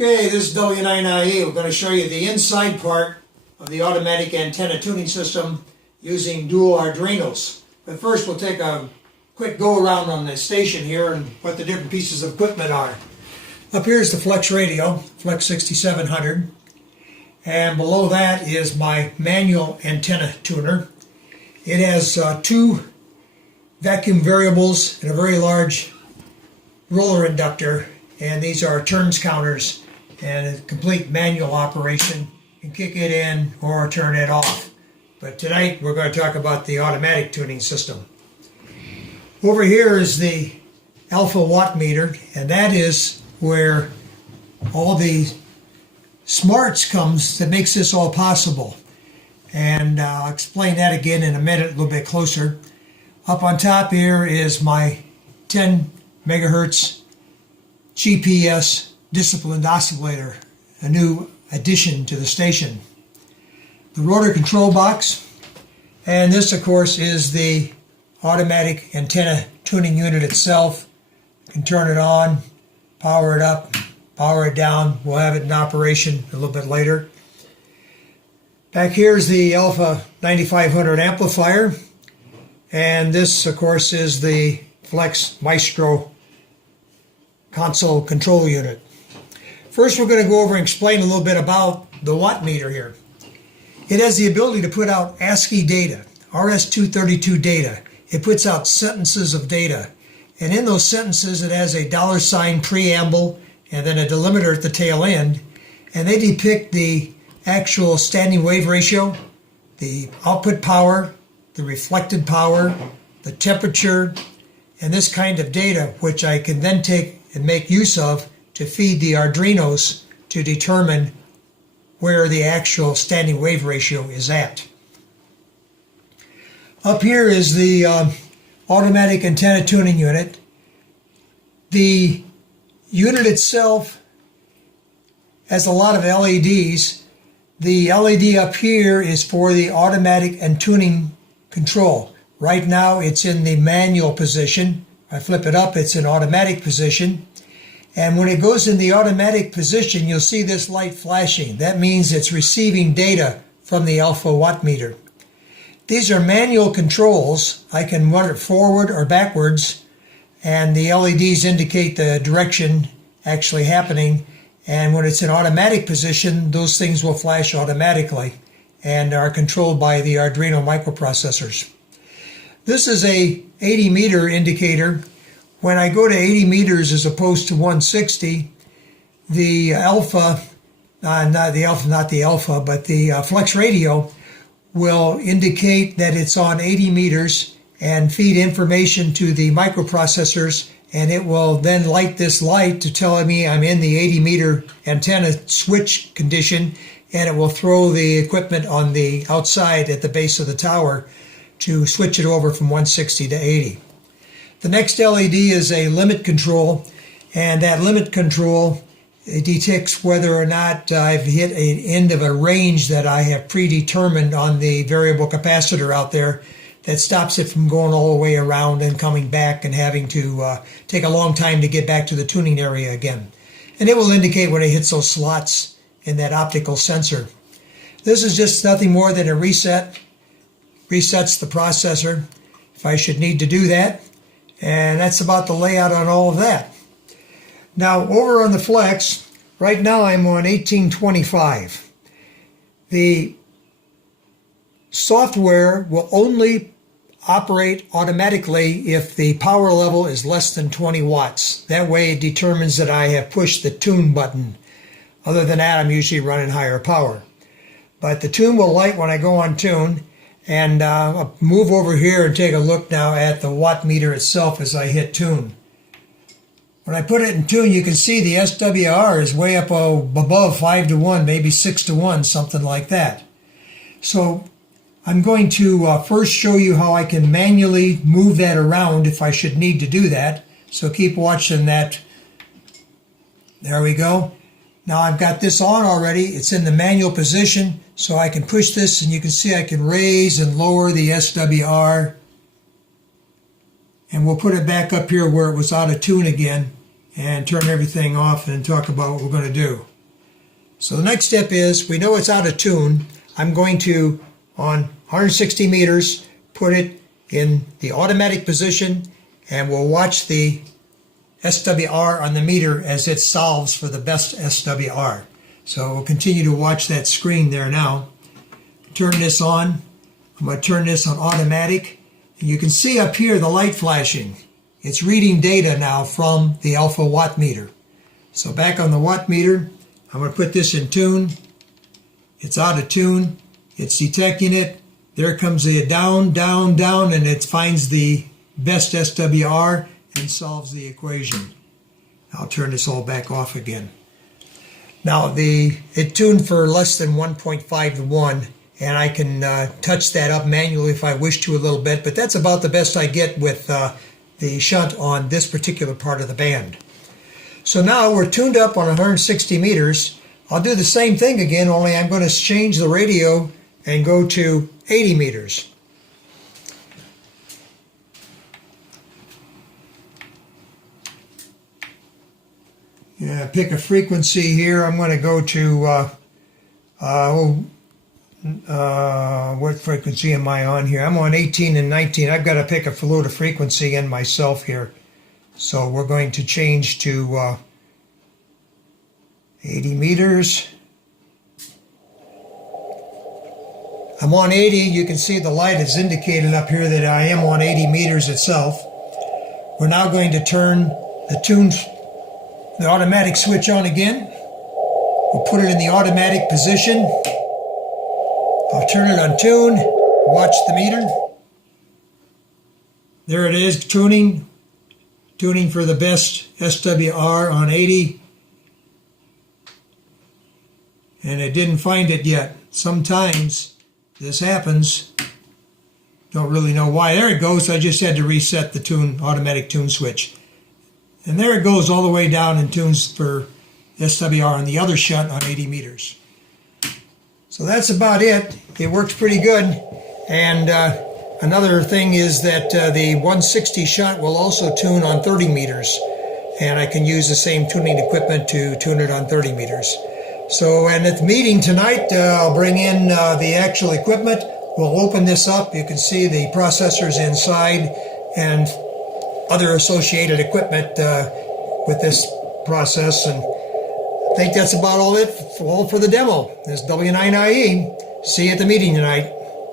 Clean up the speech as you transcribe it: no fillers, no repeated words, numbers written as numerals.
Okay, this is W9IE. We're going to show you the inside part of the automatic antenna tuning system using dual Arduinos. But first we'll take a quick go around on the station here and what the different pieces of equipment are. Up here is the Flex radio, Flex 6700. And below that is my manual antenna tuner. It has two vacuum variables and a very large roller inductor, and these are turns counters and a complete manual operation. You can kick it in or turn it off. But tonight we're going to talk about the automatic tuning system. Over here is the alpha watt meter, and that is where all the smarts comes that makes this all possible. And I'll explain that again in a minute, a little bit closer. Up on top here is my 10 megahertz GPS disciplined oscillator, a new addition to the station. The rotor control box, and this of course is the automatic antenna tuning unit itself. You can turn it on, power it up, power it down. We'll have it in operation a little bit later. Back here is the Alpha 9500 amplifier, and this of course is the Flex Maestro console control unit. First we're going to go over and explain a little bit about the watt meter here. It has the ability to put out ASCII data, RS-232 data. It puts out sentences of data, and in those sentences it has a $ preamble and then a delimiter at the tail end, and they depict the actual standing wave ratio, the output power, the reflected power, the temperature, and this kind of data, which I can then take and make use of to feed the Arduinos to determine where the actual standing wave ratio is at. Up here is the automatic antenna tuning unit. The unit itself has a lot of LEDs. The LED up here is for the automatic and tuning control. Right now it's in the manual position. If I flip it up, it's in automatic position. And when it goes in the automatic position, you'll see this light flashing. That means it's receiving data from the alpha watt meter. These are manual controls. I can run it forward or backwards, and the LEDs indicate the direction actually happening. And when it's in automatic position, those things will flash automatically and are controlled by the Arduino microprocessors. This is a 80 meter indicator. When I go to 80 meters as opposed to 160, the alpha, not the alpha, but the flex radio will indicate that it's on 80 meters and feed information to the microprocessors, and it will then light this light to tell me I'm in the 80 meter antenna switch condition, and it will throw the equipment on the outside at the base of the tower to switch it over from 160 to 80. The next LED is a limit control, and that limit control, it detects whether or not I've hit an end of a range that I have predetermined on the variable capacitor out there that stops it from going all the way around and coming back and having to take a long time to get back to the tuning area again. And it will indicate when it hits those slots in that optical sensor. This is just nothing more than a reset. Resets the processor if I should need to do that. And that's about the layout on all of that. Now over on the Flex, right now I'm on 1825. The software will only operate automatically if the power level is less than 20 watts. That way it determines that I have pushed the tune button. Other than that, I'm usually running higher power. But the tune will light when I go on tune. And I'll move over here and take a look now at the watt meter itself as I hit tune. When I put it in tune, you can see the SWR is way up above 5 to 1, maybe 6 to 1, something like that. So I'm going to first show you how I can manually move that around if I should need to do that. So keep watching that. There we go. Now I've got this on already. It's in the manual position, so I can push this and you can see I can raise and lower the SWR. And we'll put it back up here where it was out of tune again. and turn everything off and talk about what we're going to do. So the next step is, we know it's out of tune. I'm going to, on 160 meters, put it in the automatic position, and we'll watch the SWR on the meter as it solves for the best SWR. So we'll continue to watch that screen there now. Turn this on. I'm going to turn this on automatic. And you can see up here the light flashing. It's reading data now from the alpha watt meter. So back on the watt meter, I'm going to put this in tune. It's out of tune. It's detecting it. There comes the down, down, down, and it finds the best SWR and solves the equation. I'll turn this all back off again. Now it tuned for less than 1.5 to 1, and I can touch that up manually if I wish to a little bit, but that's about the best I get with the shunt on this particular part of the band. So now we're tuned up on 160 meters. I'll do the same thing again, only I'm going to change the radio and go to 80 meters. Yeah, pick a frequency here. I'm going to go to, what frequency am I on here? I'm on 18 and 19. I've got to pick a load of frequency in myself here. So we're going to change to 80 meters. I'm on 80. You can see the light is indicated up here that I am on 80 meters itself. We're now going to turn the automatic switch on again. We'll put it in the automatic position. I'll turn it on tune, watch the meter. There it is, tuning for the best SWR on 80. And it didn't find it yet. Sometimes this happens. Don't really know why. There it goes. I just had to reset the automatic tune switch. And there it goes all the way down and tunes for SWR on the other shunt on 80 meters. So that's about it. It works pretty good. And another thing is that the 160 shunt will also tune on 30 meters. And I can use the same tuning equipment to tune it on 30 meters. So, and at the meeting tonight, I'll bring in the actual equipment. We'll open this up. You can see the processors inside and other associated equipment with this process, and I think that's about all for the demo. This is W9IE. See you at the meeting tonight.